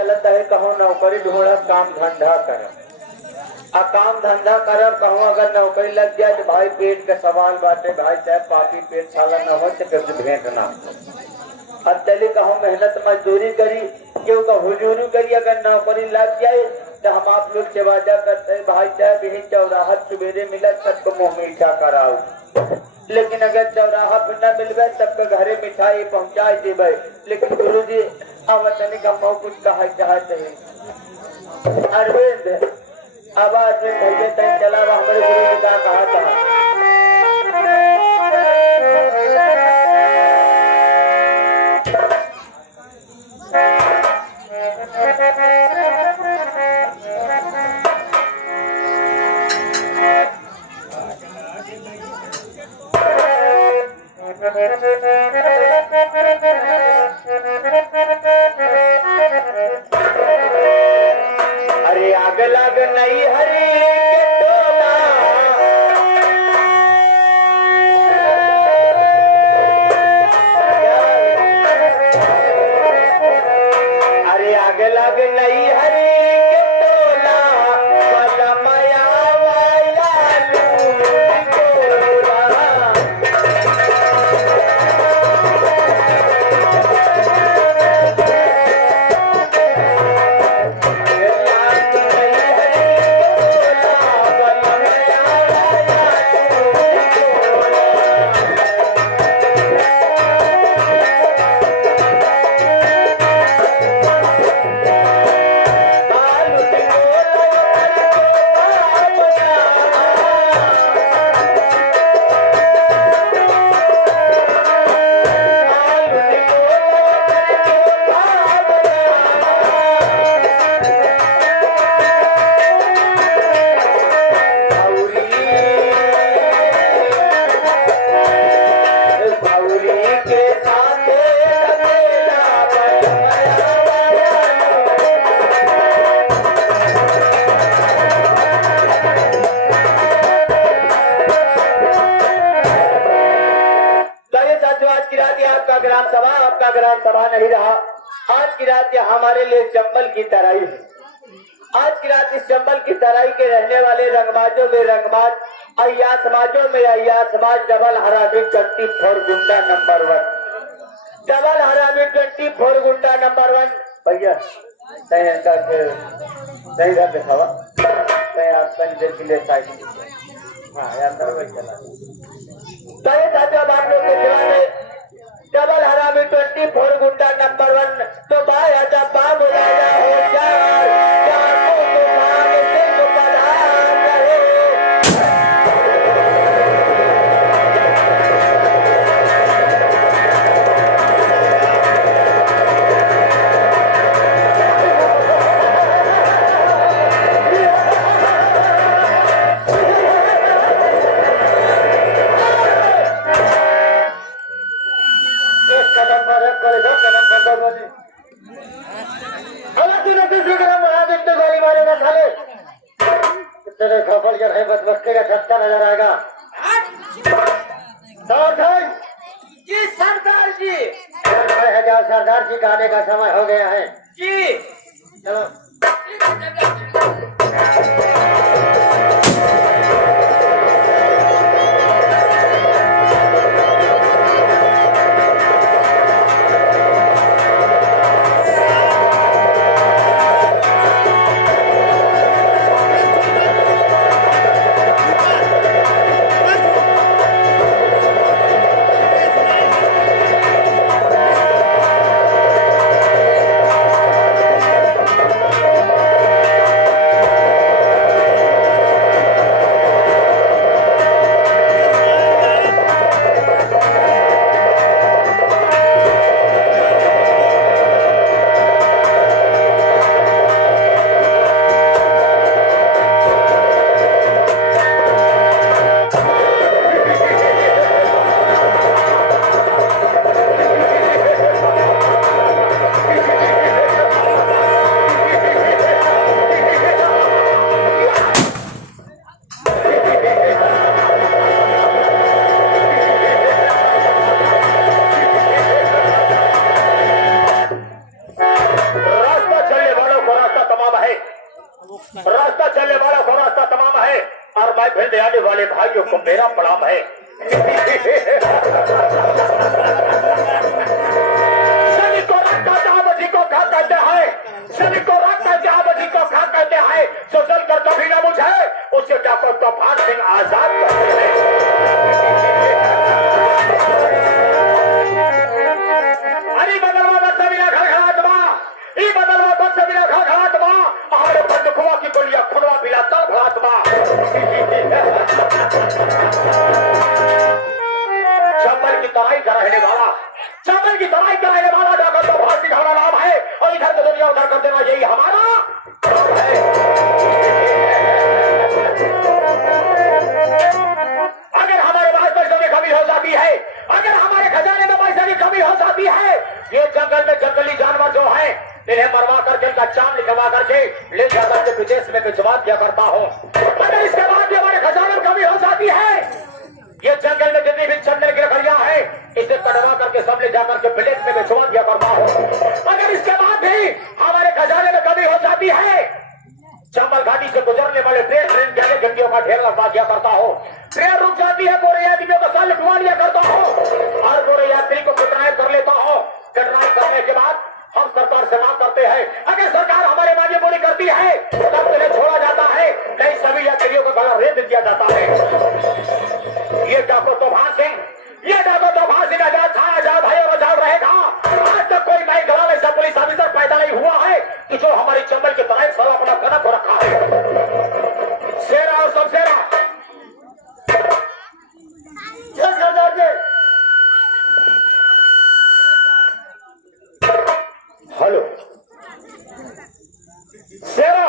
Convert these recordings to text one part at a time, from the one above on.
चलत है कहूँ नौकरी ढूंढ काम धंधा कर काम धंधा कर कहूँ अगर नौकरी लग जाए तो भाई पेट का सवाल बाटे भाई चाहे पापी पेट साला न हो तो कभी भेंट ना हो। अब चली कहूँ मेहनत मजदूरी करी क्यों का हुजूरी करी अगर नौकरी लग जाए तो हम आप लोग से वादा करते हैं भाई चाहे भी चौराहट सवेरे मिला सबको मुँह मीठा कराओ, लेकिन अगर चौराहा पर न मिल गए सबके घरे मिठाई पहुँचा देवे। लेकिन गुरु जी आवतनी का मऊ कुछ कहा चाहते हैं अरविंद आवाज में भैया तय चला हमारे गुरु जी का कहा था। अरे आग लग नहीं हरी के टोला अरे आग लग नहीं हरी के टोला वाला माया वाला लूट गोरा ग्राम सभा नहीं रहा। आज की रात हमारे लिए चंबल की तराई है। आज की रात इस चंबल की तराई के रहने वाले रंगबाजों में रंगबाज, अय्या समाजों में अय्या समाज, डबल हरामी 24 गुंडा नंबर 1, डबल हरामी 24 गुंडा नंबर 1। भैया सही घर दिखावा हाँ यार चला आप लोग के सेवा में डबल हरामी 24 गुंडा नंबर 1। तो भाई बा बुलाया हो का छक्का नजर आएगा। जी सरदार जी, सरदार जी गाने का समय हो गया है जी। चलो रास्ता चलने वाला को रास्ता तमाम है और मैं फिर आने वाले भाइयों को मेरा प्रणाम है। सभी को रखता जहां बजी को खा कहते हैं, सभी को रखता जहां बजी को खा कहते हैं। जो जल कर कभी ना मुझे उससे क्या को तूफान सिंह आजाद करते हैं। अरे बदलवा बच्चा मिला खड़खड़ात्मा, ई बदलवा बच्चा मिला खड़खड़ात्मा, हमारे बंदुकुआ की गोलियां खुलवा मिला तब खड़ात्मा। चंबल की तराई का रहने वाला, चंबल की तराई का रहने वाला जाकर तो भारत सिंह हमारा नाम है और इधर से दुनिया उधर कर देना यही हमारा काम है। अगर हमारे पास पैसों की कमी हो जाती है, अगर हमारे खजाने में पैसे की कमी हो जाती है, ये जंगल में जंगली जानवर जो है इन्हें मरवा करके इनका चाम निकलवा करके ले जाकर के विदेश में भिजवा दिया करता हूँ। अगर इसके बाद भी हमारे खजाने में कमी हो जाती है, ये जंगल में जितनी भी चंदन की लकड़ियां हैं इसे कटवा करके सब ले जाकर के विदेश में भिजवा दिया करता हूँ। अगर इसके बाद भी हमारे खजाने में कमी हो जाती है, चंबल घाटी से गुजरने वाले ट्रेन के आगे गंडियों का ढेर लगवा दिया करता हूँ। ट्रेन रुक जाती है, गोरे यात्रियों का साल लुटवा लिया करता हूँ और गोरे यात्री को किडनैप कर लेता हूँ। किडनैप करने के बाद हम सरकार से मांग करते हैं, अगर सरकार हमारे मांगे पूरी करती है तब उन्हें छोड़ा जाता है, नहीं सभी यात्रियों को गला रेत दिया जाता है। ये डाको तूफान सिंह, ये डाको तूफान सिंह आजाद था, आजाद है और आजाद रहेगा। आज तक कोई नई गला ऐसा पुलिस ऑफिसर पैदा नहीं हुआ है कि जो हमारी चंबल की तरह सारा अपना गलत हो रखा है। शेरा और सब शेरा हेलो शेरा,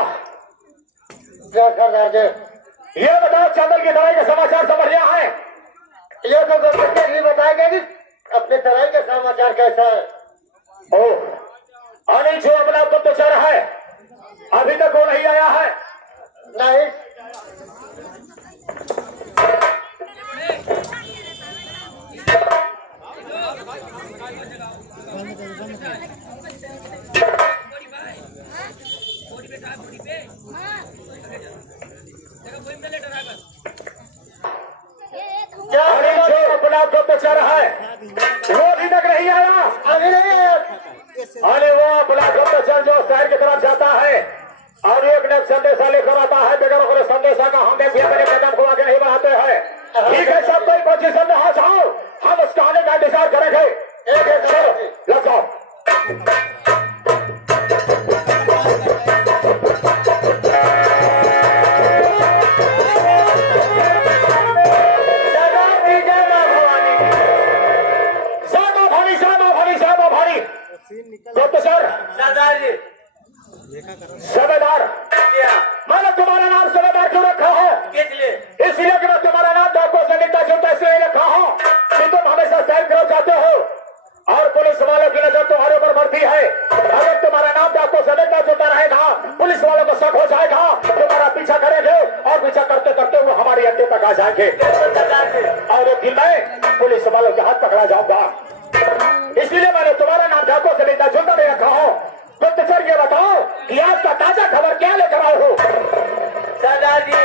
ये बताओ चंबल की तराई के समाचार सब बढ़िया है? ये तो नहीं बताएगा कि अपने तराई का समाचार कैसा है? ओ अनिल जो अपना गुप्तचर है अभी तक वो नहीं आया है? नहीं। अपना गुप्तचर है वो अभी तक नहीं आया? अभी नहीं आया। अरे वो अपना गुप्तचर जो शहर की तरफ जाता है और एक नया संदेशा लेकर आता है, बगैर कोई संदेशा का हम भी अपने कदम को आगे नहीं बढ़ाते हैं। ठीक है, सब कोई पोजीशन में आ जाओ, हम उसका आने का इंतजार करेंगे। एक चलो लग जाओ। गुप्तचर सरदार जी, सूबेदार, मैंने तुम्हारा नाम सूबेदार क्यों रखा है? इसलिए इसलिए कि मैं तुम्हारा नाम डाकुओं से मिलता जुलता इसलिए रखा हूँ कि तुम हमेशा सैर करो जाते हो और पुलिस वालों की नजर तुम्हारे ऊपर बढ़ती है। अगर तुम्हारा नाम डाकुओं से मिलता जुलता रहेगा, पुलिस वालों को शक हो जाएगा, तुम्हारा पीछा करेंगे और पीछा करते करते वो हमारी अड्डे तक आ जाएंगे और एक दिन मैं पुलिस वालों के हाथ पकड़ा जाऊंगा। इसलिए मैंने तुम्हारा नाम डाकुओं से मिलता जुलता नहीं रखा हूँ। गुप्तचर ये बताओ कि आपका ताजा खबर क्या लेकर आओ हो? सरदार जी,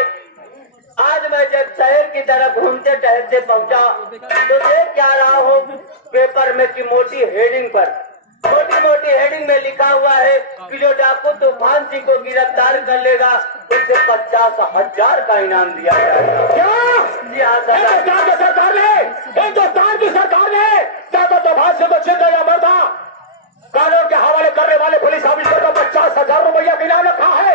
आज मैं जब शहर की तरफ घूमते टहलते पहुंचा तो देख क्या रहा हूँ पेपर में की मोटी हेडिंग पर मोटी हेडिंग में लिखा हुआ है कि जो डाकू तूफान सिंह को गिरफ्तार कर लेगा उसे 50,000 का इनाम दिया जाएगा। क्या? जी हाँ सरदार। हिंदुस्तान की सरकार ने डाकू तूफान सिंह को जिंदा या मरदा कानून के हवाले करने वाले पुलिस ऑफिसर को 50,000 रुपया का इनाम रखा है।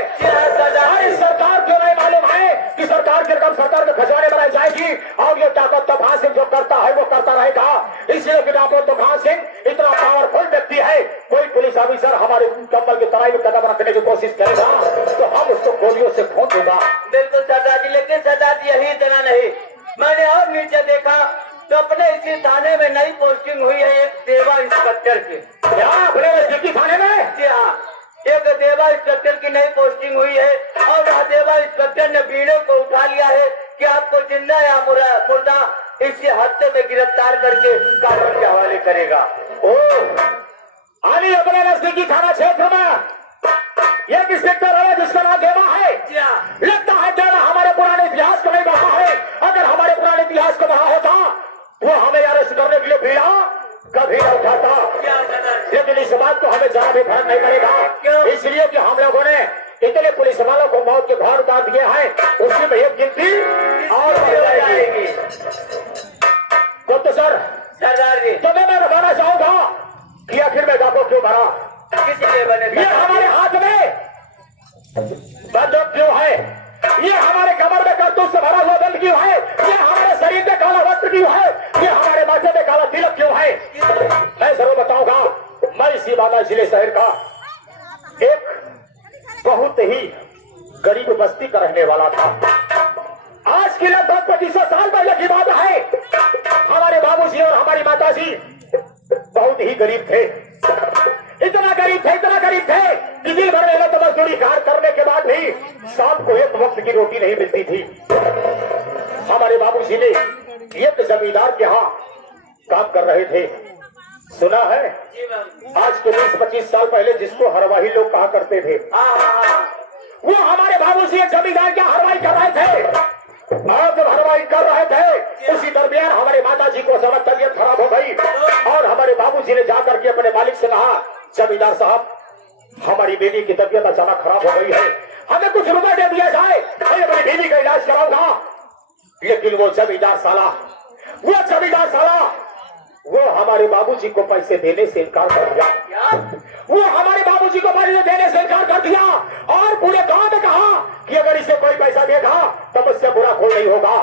सरकार क्यों नहीं मालूम है कि सरकार की रकम सरकार के खजाने बनाई जाएगी और ये डाकू तूफान सिंह जो करता है वो करता रहेगा। इसलिए कि डाकू तूफान सिंह इतना पावरफुल व्यक्ति है, कोई पुलिस ऑफिसर हमारे चंबल की तराई में कदम रखने की कोशिश करेगा तो हम उसको गोलियों से खून देगा। बिल्कुल सरदार जी, लेकिन सरदार जी यही इतना नहीं, मैंने और नीचे देखा तो अपने इसी थाने में नई पोस्टिंग हुई है एक देवा इंस्पेक्टर की। अपने नजदीकी थाने में? जी हाँ, एक देवा इंस्पेक्टर की नई पोस्टिंग हुई है और वह देवा इंस्पेक्टर ने बीड़े को उठा लिया है कि आपको जिंदा या मुर्दा इसी हफ्ते में गिरफ्तार करके कानून के हवाले करेगा। ओ, अली अपने नजदीकी थाना क्षेत्र में एक इंस्पेक्टर है जिसका नाम देवा है। लगता है देवा हमारे पुराने इतिहास को नहीं बढ़ा है। अगर हमारे पुराने इतिहास को बढ़ा होता वो हमें अरेस्ट करने के लिए भीड़ा कभी न उठाता। लेकिन इस बात को हमें जरा भी फर्क नहीं पड़ेगा, इसलिए कि हम लोगों ने इतने पुलिस वालों को मौत के घाट उतार दिए हैं, उसी में एक गिनती और बढ़ जाएगी। तो सर सरदार जी तो मैं बताना चाहूंगा कि आखिर में डाको क्यों भरा, किस लिए बने ये हमारे हाथ में बंदूक क्यों है, ये हमारे कमर में कारतूस से भरा हुआ दंड क्यों है, ये हमारे शरीर में काला वस्त्र क्यों है, ये हमारे माथे में काला तिलक क्यों है। मैं जरूर बताऊंगा। मैं इसी बाबा जिले शहर का एक बहुत ही गरीब बस्ती का रहने वाला था। आज की लगभग 25 साल पहले की बात है। हमारे बाबूजी और हमारी माताजी बहुत ही गरीब थे। इतना गरीब थे कि दिन भर मेहनत मजदूरी कार करने के बाद भी शाम को एक वक्त की रोटी नहीं मिलती थी। हमारे बाबूजी ने एक जमींदार के यहाँ काम कर रहे थे। सुना है आज के 20-25 साल पहले जिसको हरवाही लोग कहा करते थे, वो हमारे बाबूजी एक जमींदार के हरवाही कर रहे थे। और जब हरवाही कर रहे थे उसी दरमियान हमारे माताजी को अचानक तबीयत खराब हो गई और हमारे बाबूजी ने जाकर के अपने मालिक से कहा, जमींदार साहब हमारी बेटी की तबीयत अचानक खराब हो गई है, हमें कुछ रुपए दे दिया जाए, मैं अपनी बेटी का इलाज कराऊंगा। लेकिन वो जमींदार साला वो हमारे बाबूजी को पैसे देने से इनकार कर दिया। वो हमारे बाबूजी को पैसे देने से इनकार कर दिया और पूरे गांव में कहा कि अगर इसे कोई पैसा देगा तो मुझसे बुरा कोई नहीं होगा।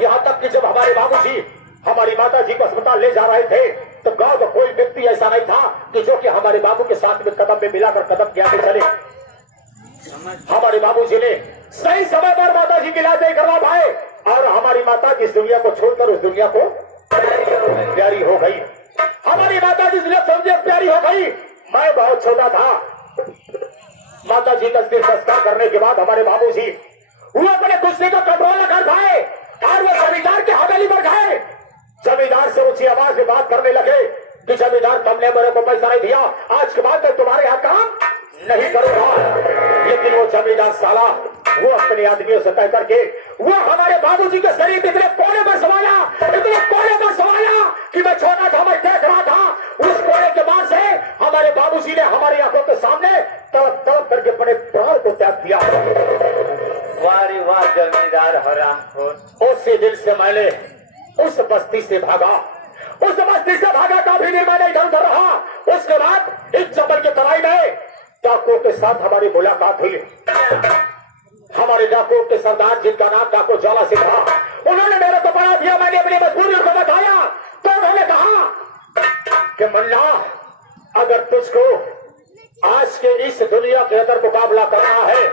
यहाँ तक कि जब हमारे बाबूजी हमारी माताजी को अस्पताल ले जा रहे थे तो गांव का कोई व्यक्ति ऐसा नहीं था कि जो कि हमारे बाबू के साथ में कदम में मिलाकर कदम के आगे चले। हमारे बाबूजी ने सही समय पर माताजी की इलाज नहीं करवा पाए और हमारी माता इस दुनिया को छोड़कर उस दुनिया को प्यारी हो गई। हमारी माता जी समझे प्यारी हो गई। मैं बहुत छोटा था। माता जी का सिर संस्कार करने के बाद हमारे बाबूजी वो अपने गुस्से को कंट्रोल न कर पाए और वो जमींदार के हवेली पर गए। जमींदार से ऊंची आवाज में बात करने लगे कि जमींदार तुमने मेरे को पैसा नहीं दिया, आज के बाद मैं तुम्हारे यहाँ काम नहीं करूंगा। लेकिन वो जमींदार साला वो अपने आदमियों से तय करके वो हमारे बाबूजी के शरीर इतने कोने पर समाया कि मैं छोटा था, मैं देख रहा था। उस कोने के बाद से हमारे बाबूजी ने हमारी आंखों के सामने तड़प तड़प करके अपने प्राण को त्याग दिया। वाह जमींदार हरामखोर। उसी दिन से मैंने उस बस्ती से भागा काफी दिन मैंने इधर उधर रहा। उसके बाद इस जंगल के तराई में डाकुओं के साथ हमारी मुलाकात हुई। हमारे डाकुओं के सरदार जिनका नाम डाकू जाला सिंह था, उन्होंने मेरे को पढ़ा दिया। मैंने अपनी मजबूरियों को बताया तो उन्होंने कहा कि मुन्ना अगर तुझको आज के इस दुनिया के अंदर मुकाबला करना है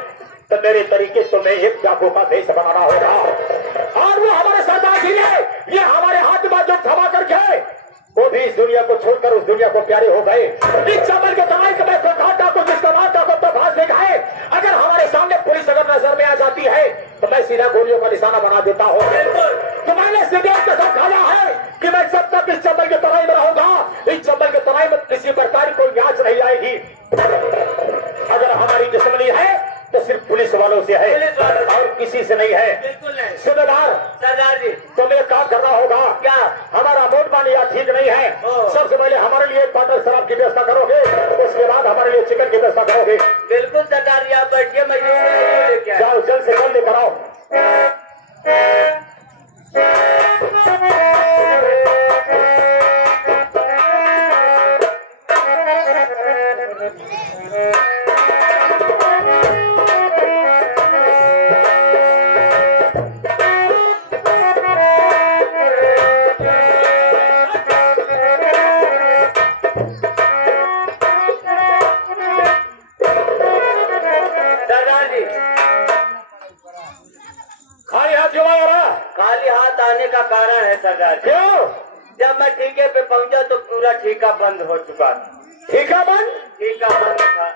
तो मेरे तरीके तुम्हें एक डाकू का देश बनाना होगा। और वो हमारे सरदार जी ने ये हमारे हाथ में जो थमा करके वो भी इस दुनिया को छोड़कर उस दुनिया को प्यारे हो गए। इस चंबल के तराई के मैं डाकू जिसका नाम डाकू तो भाग देखा है। अगर हमारे सामने पुलिस अगर नजर में आ जाती है तो मैं सीधा गोलियों का निशाना बना देता हूँ। तो मैंने सिगरेट के साथ खाया है कि मैं जब तक इस चंबल के तराई में रहूंगा, इस चंबल के तराई में किसी प्रकार की कोई जांच नहीं आएगी। अगर हमारी दुश्मनी है तो सिर्फ पुलिस वालों से है और किसी से नहीं है। बिल्कुल नहीं। सूबेदार सरदार जी तुम्हें काम करना होगा। क्या? हमारा वोट पानी यहाँ ठीक नहीं है। सबसे पहले हमारे लिए एक बोतल शराब की व्यवस्था करोगे, उसके बाद हमारे लिए चिकन की व्यवस्था करोगे। बिल्कुल सरदार जी, आप बैठिए, मैं लेके आया। जाओ जल्द से जल्द लेकर आओ। का कारण है सरदार। क्यों? जब मैं ठीके पे पहुंचा तो पूरा ठेका बंद हो चुका था। ठेका बंद? ठेका बंद था।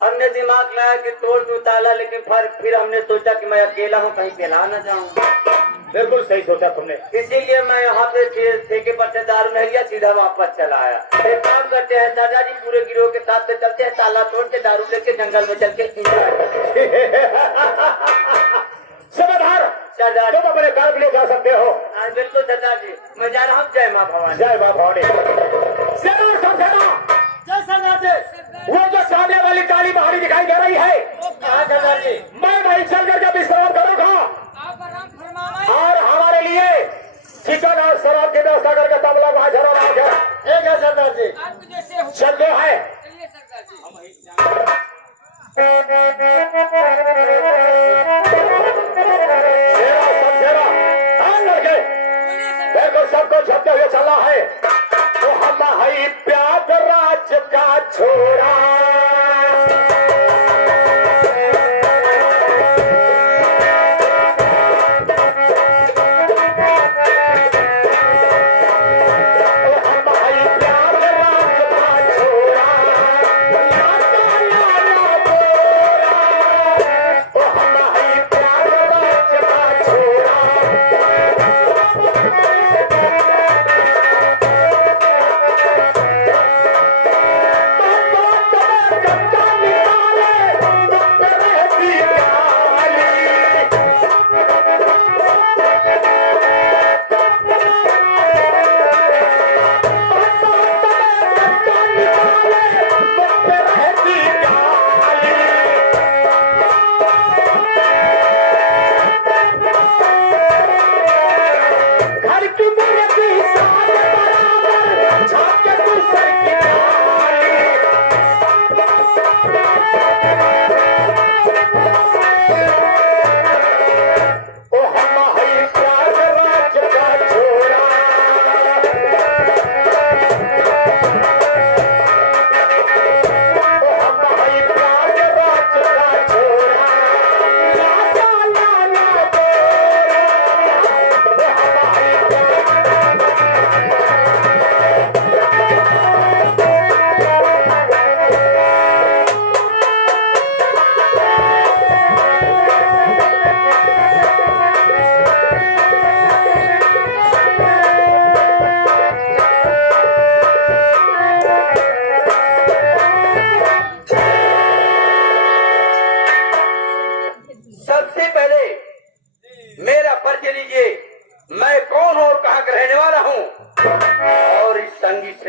हमने दिमाग लाया कि तोड़ दूं ताला, लेकिन फिर हमने सोचा कि मैं अकेला हूँ, कहीं पिला न जाऊं। बिल्कुल सही सोचा तुमने। इसीलिए मैं यहाँ पे ठेके पर से दारू नहीं लिया, सीधा वापस चला आया। एक काम करते हैं दादाजी, पूरे गिरोह के साथ में चलते हैं, ताला तोड़ के दारू लेके जंगल में चल के एंजॉय करते हैं। सूबेदार सरदार तुम अपने काम के लिए जा सकते हो। हाँ बिल्कुल सरदार जी, मैं जा रहा हूँ। जय माँ भवानी। जय माँ भवानी। सेना समझना, जय सरदार जी। वो जो सामने वाली काली पहाड़ी दिखाई दे रही है, हाँ सरदार जी। मैं वहीं चल करके विश्राम करूंगा और हमारे लिए चिकन और शराब की व्यवस्था करके तब लोग वहां जरूर आ जाए। ठीक है सरदार जी। चलते हैं। देखो सबको झपते हुए चलना है। तो हम है प्याद राज का छोरा,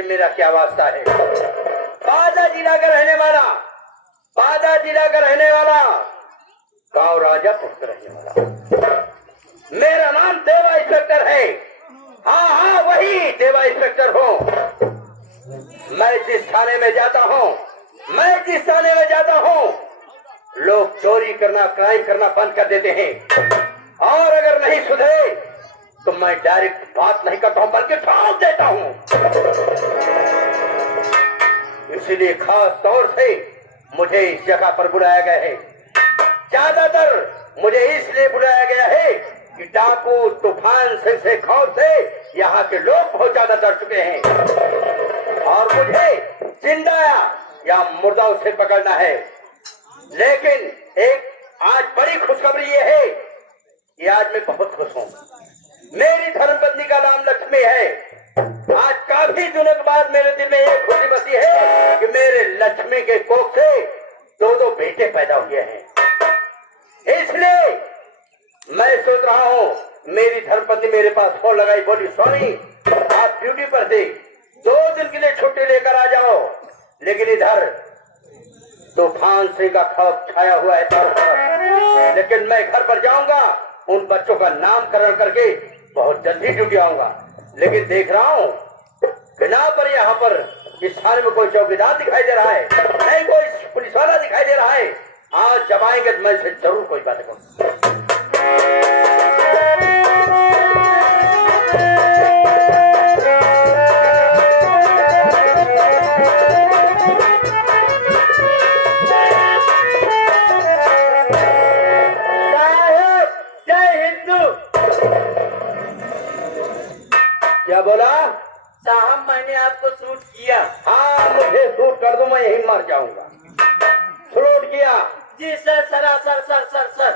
मेरा क्या वास्ता है। बादा जिला का रहने वाला, बादा जिला का रहने वाला, गांव राजा पुत्र रहने वाला। मेरा नाम देवा इंस्पेक्टर है। हाँ हाँ वही देवा इंस्पेक्टर हूँ। मैं जिस थाने में जाता हूँ, मैं जिस थाने में जाता हूँ, लोग चोरी करना, क्राइम करना बंद कर देते हैं। और अगर नहीं सुधरे तो मैं डायरेक्ट बात नहीं करता हूं बल्कि ठोक देता हूं। इसलिए खास तौर से मुझे इस जगह पर बुलाया गया है। ज्यादातर मुझे इसलिए बुलाया गया है कि डाकू, तूफान से खौफ से यहाँ के लोग बहुत ज्यादा डर चुके हैं और मुझे जिंदा या मुर्दा उसे पकड़ना है। लेकिन एक आज बड़ी खुशखबरी ये है कि आज मैं बहुत खुश हूँ। मेरी धर्मपत्नी का नाम लक्ष्मी है। आज काफी दिनों के बाद मेरे दिल में एक खुशी बसी है कि मेरे लक्ष्मी के कोख से दो बेटे पैदा हुए हैं। इसलिए मैं सोच रहा हूँ मेरी धर्मपत्नी मेरे पास फोन लगाई, बोली स्वामी आप ड्यूटी पर थे, 2 दिन के लिए छुट्टी लेकर आ जाओ। लेकिन इधर तूफान से का खौफ छाया हुआ है। लेकिन मैं घर पर जाऊंगा, उन बच्चों का नामकरण करके बहुत जल्दी ड्यूटी आऊंगा। लेकिन देख रहा हूँ बिना पर यहाँ पर इस थाने में कोई चौकीदार दिखाई दे रहा है, नहीं कोई पुलिस वाला दिखाई दे रहा है। आज जब आएंगे तो मैं से जरूर कोई बात करूँ। क्या बोला साहब? मैंने आपको शूट किया। हाँ मुझे शूट कर दो, मैं यही मर जाऊंगा। शूट किया जी सर, सरासर सर सर सर।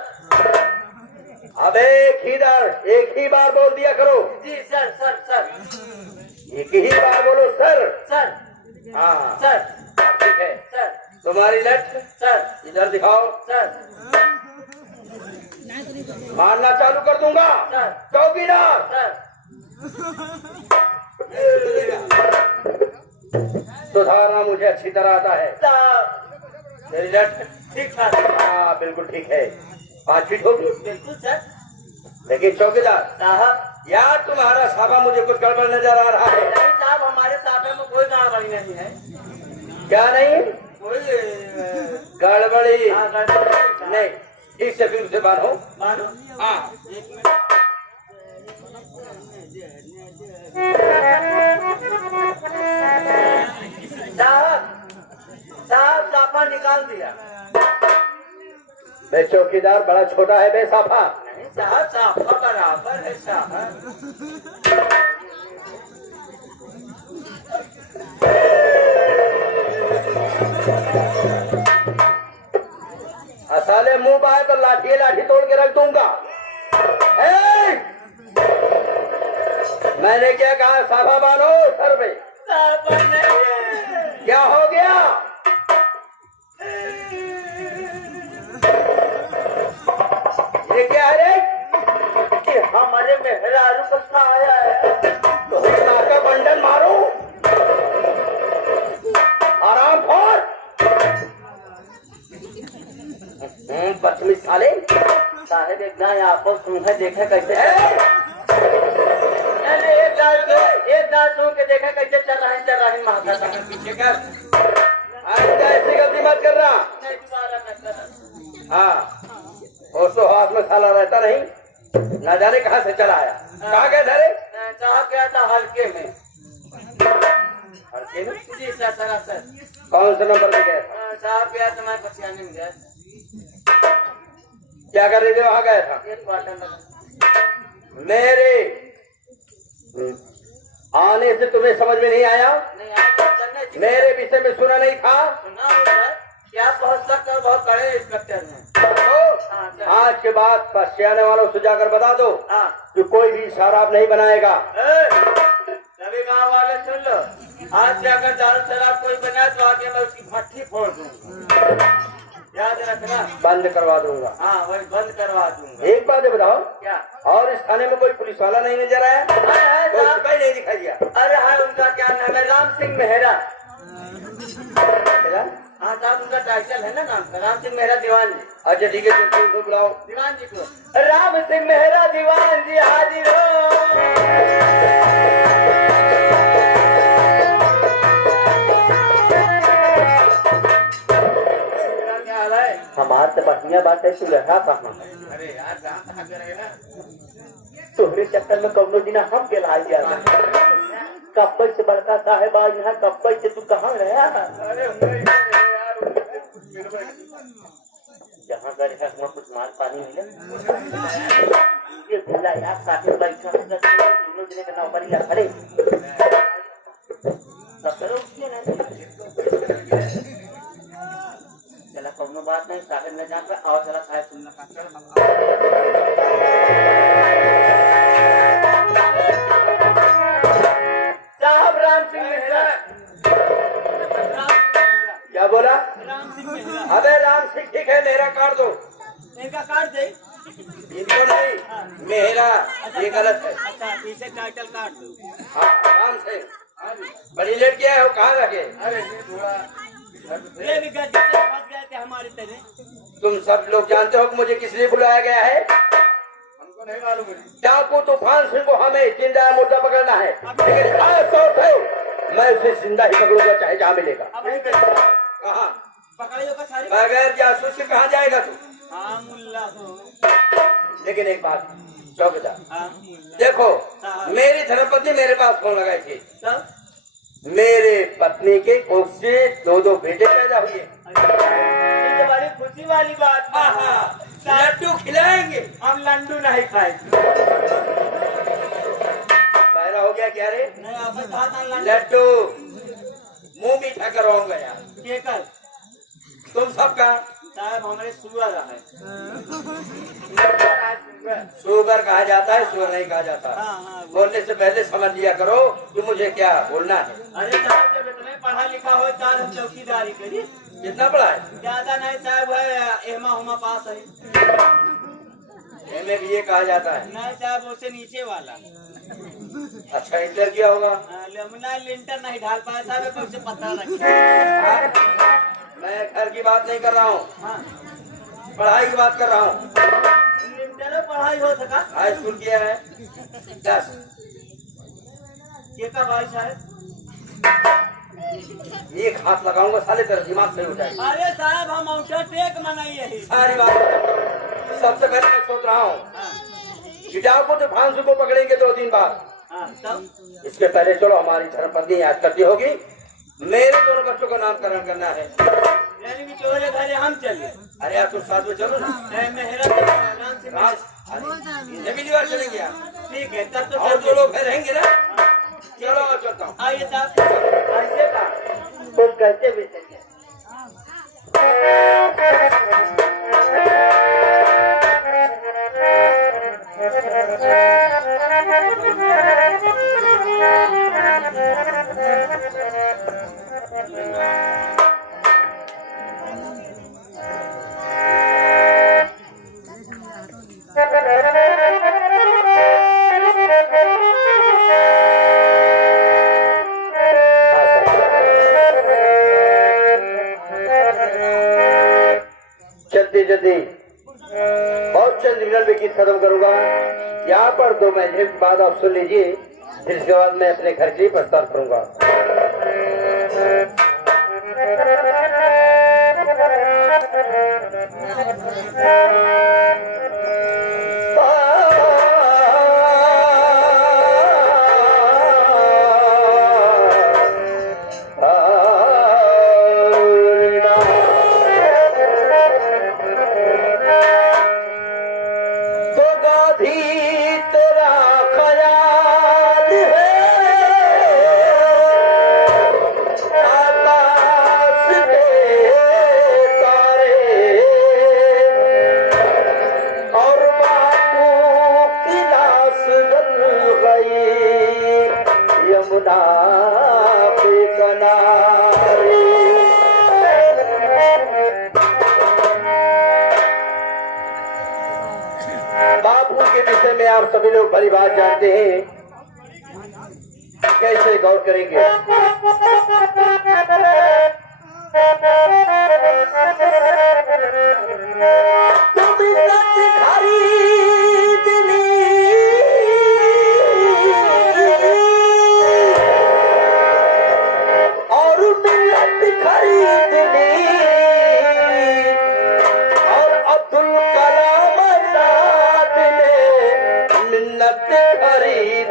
अब एक ही बार बोल दिया करो। जी सर सर सर एक ही बार बोलो सर। सर हाँ सर ठीक है। सर तुम्हारी लट सर इधर दिखाओ। सर मारना चालू कर दूंगा। सर चौकीदार सर सुधारना मुझे अच्छी तरह आता है। साहब मेरी लट ठीक ठाक हाँ बिल्कुल ठीक है। 5 फीट होगी। बिल्कुल सर लेकिन चौकीदार साहब यार तुम्हारा साफा मुझे कुछ गड़बड़ नजर आ रहा है। नहीं साहब हमारे साफे में कोई गड़बड़ी नहीं है। क्या नहीं कोई गड़बड़ी हाँ, गड़बड़ी नहीं। ठीक से फिर उसे बांधो। मानो हाँ एक मिनट साहब साहब साफा निकाल दिया। मैं चौकीदार बड़ा छोटा है बे साफा। नहीं साहब साफा बराबर है साहब। साले मुंह पाए तो लाठी तोड़ के रख दूंगा। मैंने क्या कहा साफा बांधो सर पे। साफा नहीं है। क्या हो गया? ये क्या है रे? कि हमारे मेहरारू को खाया है। तो नाका बंडल मारो आराम खोर। बदतमीज साले। साहेब एक गाय आपको सुन देखे कैसे एक गाय सुन के देखा कैसे चल रहा है महाका पीछे कर। ऐसी गलती मत कर रहा। नहीं दोबारा न कर। हाँ उसको हाथ में साला रहता नहीं। ना जाने कहाँ से चला आया। कहाँ गए धरे? साहब गया था हल्के में। हल्के में? जी सर सर कौन से नंबर पे गया था? साहब गया तो मैं पसियाने में गया। क्या कर रहे थे वहाँ गया था? एक क्वार्टर में मेरे आने से तुम्हें समझ में नहीं आया? नहीं आप मेरे विषय में सुना नहीं था? सुना हो सर क्या बहुत सख्त और बहुत कड़े इंस्पेक्टर हैं। हाँ, सर। आज के बाद पसियाने वालों से जाकर बता दो हाँ कि कोई भी शराब नहीं बनाएगा। सभी गाँव वाले सुन लो आज से अगर दारू शराब कोई बनाए तो आगे मैं उसकी भट्टी फोड़ दूंगा। याद रखना। बंद करवा दूंगा। हाँ वही बंद करवा दूंगा। एक बात बताओ क्या? और इस थाने में कोई पुलिस वाला नहीं नजर आया? है कोई साहब। सिपाही नहीं दिखाई दिया? अरे हाँ उनका क्या नाम है? राम सिंह मेहरा। मेरा? हाँ साहब उनका टाइटल है ना नाम का राम सिंह मेहरा दीवान जी। अच्छा ठीक है तुम उनको बुलाओ। दीवान जी को राम सिंह मेहरा दीवान जी हाजिर हो। क्या हाल है? हमारे से बढ़िया बात है तू लगा कहाँ? अरे यार कहाँ करेगा? तोहरे चक्कर में कौनो दिना हम के लाई जाता। कब्बई से बड़का साहेब आज यहाँ कब्बई से तू कहाँ गया? अरे यार जहाँ गए है वहाँ कुछ माल पानी मिला? ये बोला यार साथी बैठा दोनों दिन का नौकरी या खड़े चला कौनो बात नहीं साहेब ने जाकर और चला साहेब सुनना साहब राम सिंह मेहरा। क्या बोला? राम सिंह मेहरा। अबे राम सिंह ठीक है मेरा काट दो। इनका काट दे। इनको नहीं मेरा ये गलत है। अच्छा पीछे टाइटल काट दो। हाँ राम सिंह बड़ी लेट क्या है वो कहाँ रखे? अरे ये थोड़ा ये भी गद्दी से फंस गए थे हमारी तरह। तुम सब लोग जानते हो कि मुझे किस लिए बुलाया गया है? हमको नहीं मालूम है। डाकू तूफान सिंह को हमें जिंदा मुर्दा पकड़ना है लेकिन खास तौर से मैं उसे जिंदा ही पकड़ूंगा चाहे जहाँ मिलेगा। अब नहीं करेगा। कहाँ? पकड़ियो का सारी। बगैर जासूस के कहाँ जाएगा तू? हाँ मुल्ला हो। लेकिन एक बात चौकीदार हाँ मुल्ला। देखो मेरी धर्मपत्नी मेरे पास फोन लगाई थी। तब मेरे पत्नी के कोख से 2 बेटे पैदा हुए। ये तो बड़ी खुशी वाली बात है। लड्डू खिलाएंगे। हम लड्डू नहीं खाएंगे। पैदा हो गया क्या रे? नहीं आप कहा था लड्डू मुंह मीठा करवाऊंगा यार। ये कर तुम सब का साहब हमारे सुअर है। सुगर कहा जाता है, सुअर नहीं कहा जाता। हाँ। बोलने से पहले समझ लिया करो कि मुझे क्या बोलना है। अरे साहब जब इतने पढ़ा लिखा हो चार हम चौकीदारी करी। कितना पढ़ा है? ज्यादा नहीं साहब है, एमा हुमा पास है। एमए बीए कहा जाता है। नहीं साहब उससे नीचे वाला। अच्छा, इंटर किया होगा। लेमना लिंटर नहीं ढाल पाया साहब, उससे पता रखे। मैं घर की बात नहीं कर रहा हूँ, हाँ। पढ़ाई की बात कर रहा हूँ। लिंटर पढ़ाई हो सका। हाई स्कूल किया है 10। ये का भाई साहब? एक हाथ लगाऊंगा साले, तेरा दिमाग सही हो जाएगा। अरे साहब हम औंठा टेक मनाई यही। सारी बात सबसे पहले मैं सोच रहा हूँ चिटाव को तो भांसू को पकड़ेंगे 2 दिन बाद। तब इसके पहले चलो हमारी धर्मपत्नी याद करती होगी, मेरे दोनों बच्चों का नामकरण करना है। यानी कि चोरे घरे हम चले। अरे यार तुम साथ में चलो ना। मेहरा आराम से जमीनी बार चलेंगे यार। ठीक है तब तो और 2 लोग रहेंगे ना। चलो मैं चलता हूँ। आइए साहब। ऐसे का कुछ कहते भी चलिए। जल्दी बहुत चंद मिनट में गीत खत्म करूंगा। यहाँ पर 2 महीने के बाद आप सुन लीजिए, फिर इसके बाद मैं अपने घर के लिए प्रस्ताव करूंगा। बापू के विषय में आप सभी लोग भली बात जानते हैं, कैसे गौर करेंगे। खरीद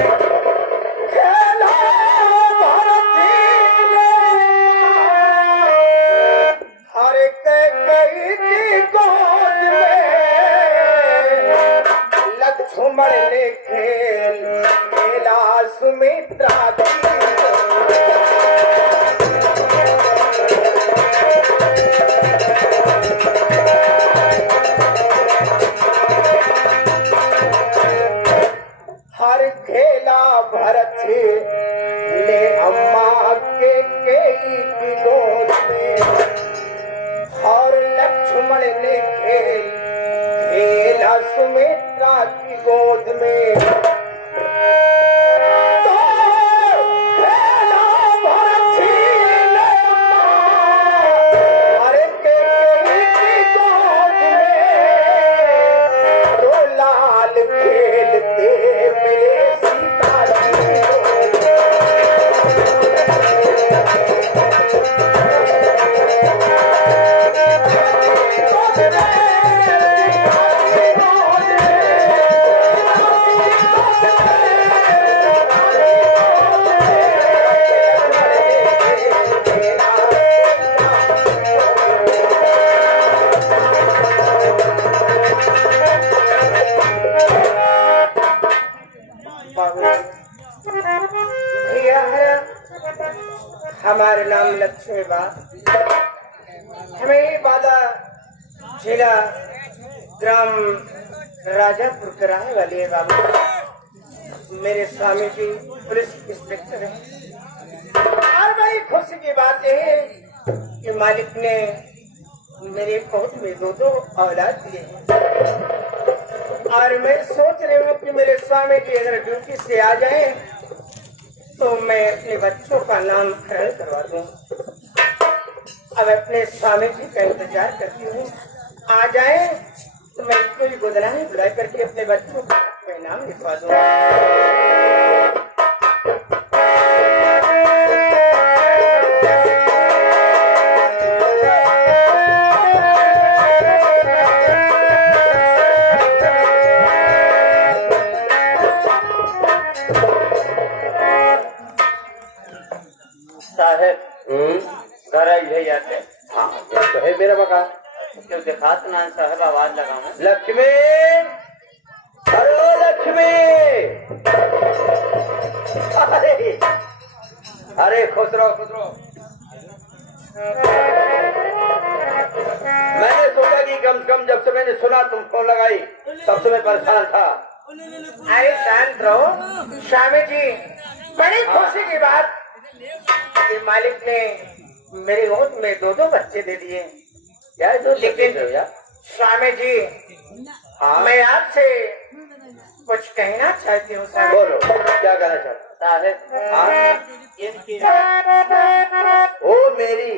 खेला भरती ने हर कई की गोद में लक्ष्मण ने खेला सुमित्रा की हर खेला भरत ले अम्मा के की गोद में और लक्ष्मण ने खेला सुमित्रा की गोद में तो खेला भरत ले अम्मा हर की गोद में तो लाल खेलते मिले सीता जी भैया है हमारे नाम लक्ष्मी बा हमें ये बाधा जिला ग्राम राजापुर के रहने वाली है बाबू मेरे स्वामी जी पुलिस इंस्पेक्टर है और बड़ी खुशी की बात यह है कि मालिक ने मेरे कोर्ट में दो औलाद दिए हैं और मैं सोच रही हूँ कि मेरे स्वामी जी अगर ड्यूटी से आ जाए तो मैं अपने बच्चों का नामकरण करवा दूँ अब अपने स्वामी जी का इंतजार करती हूँ आ जाए तो मैं इसको भी गुदराने बुला करके अपने बच्चों का नाम लिखवा दूँ घर आई आते हाँ तो है मेरा मकान क्यों दिखात ना साहब आवाज लगाऊं लक्ष्मी अरे लक्ष्मी अरे अरे खुश रहो मैंने सोचा कि कम से कम जब से मैंने सुना तुम फोन लगाई तब से मैं परेशान था अरे शांत रहो स्वामी जी बड़ी खुशी की बात कि मालिक ने मेरी गोद में दो बच्चे दे दिए यार जो लेकिन यार स्वामी जी मैं आपसे कुछ कहना चाहती हूँ स्वामी बोलो क्या कहना चाहता है ओ मेरी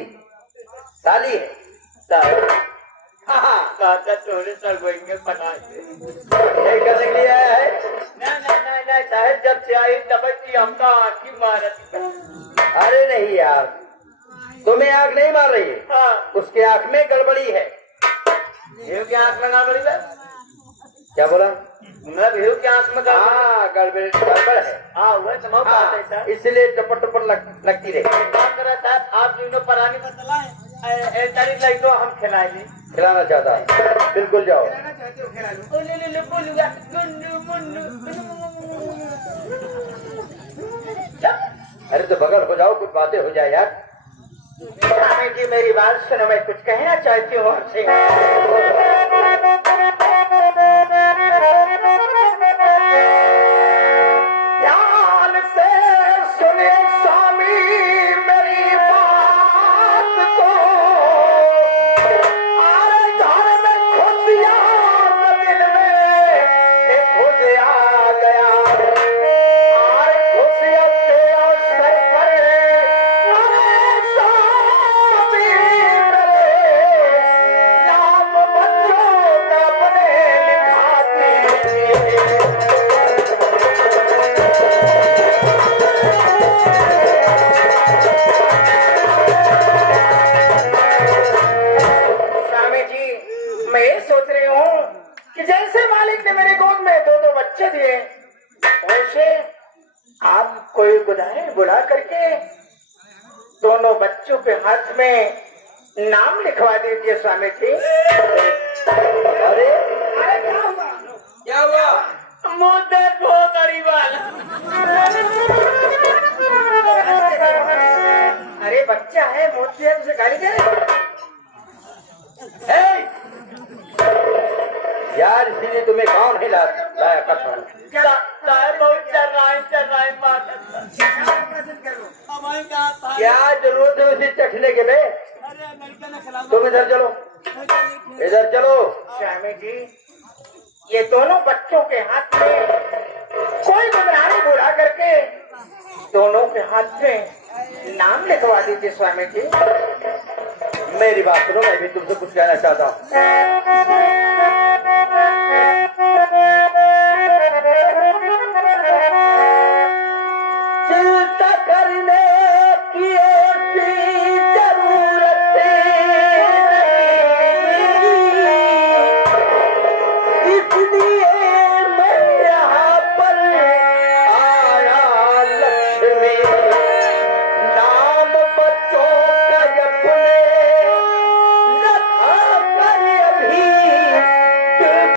साली है थोड़े सरगोएंगे बना ये करने के लिए आया है नहीं साहब जब से आई तब की हमका आँखी मारत अरे नहीं यार तुम्हें आंख नहीं मार रही है हाँ उसके आंख में गड़बड़ी है भेव की आँख में गड़बड़ी है क्या बोला मैं भेव की आँख में हाँ गड़बड़ है हाँ वह तो मैं बात है सर इसलिए टपर लगती रही बात करा साहब आप जो परानी बतलाए लग दो हम खिलाएंगे खिलाना चाहता है बिल्कुल जाओ अरे तो बगल हो जाओ कुछ बातें हो जाए यार स्वामी जी मेरी बात सुनो मैं कुछ कहना चाहती हूँ आपसे ध्यान से सुने स्वामी मेरी बात को आए घर में खुशियाँ दिल में एक खुद आ गया आए खुशियाँ के अवसर पर अरे स्वामी मेरे नाम बच्चों का बने लिखा दीजिए स्वामी जी मैं ये सोच रही हूँ कि जैसे मालिक ने मेरे गोद में दो बच्चे दिए वैसे आप कोई गुदाई बुला करके दोनों बच्चों के हाथ में नाम लिखवा दीजिए स्वामी जी। अरे क्या हुआ? मुंह देखो गरीबान। अरे बच्चा है, मोती उसे गाली दे। यार इसीलिए तुम्हें काम ही लाया करता। बहुत चल रहा है क्या जरूरत है उसे चखने के बे? तुम इधर चलो, इधर चलो। स्वामी जी, ये दोनों बच्चों के हाथ में कोई गुदरानी बुला करके दोनों के हाथ में नाम लिखवा दीजिए स्वामी जी। मेरी बात सुनो, मैं भी तुमसे कुछ कहना चाहता हूँ।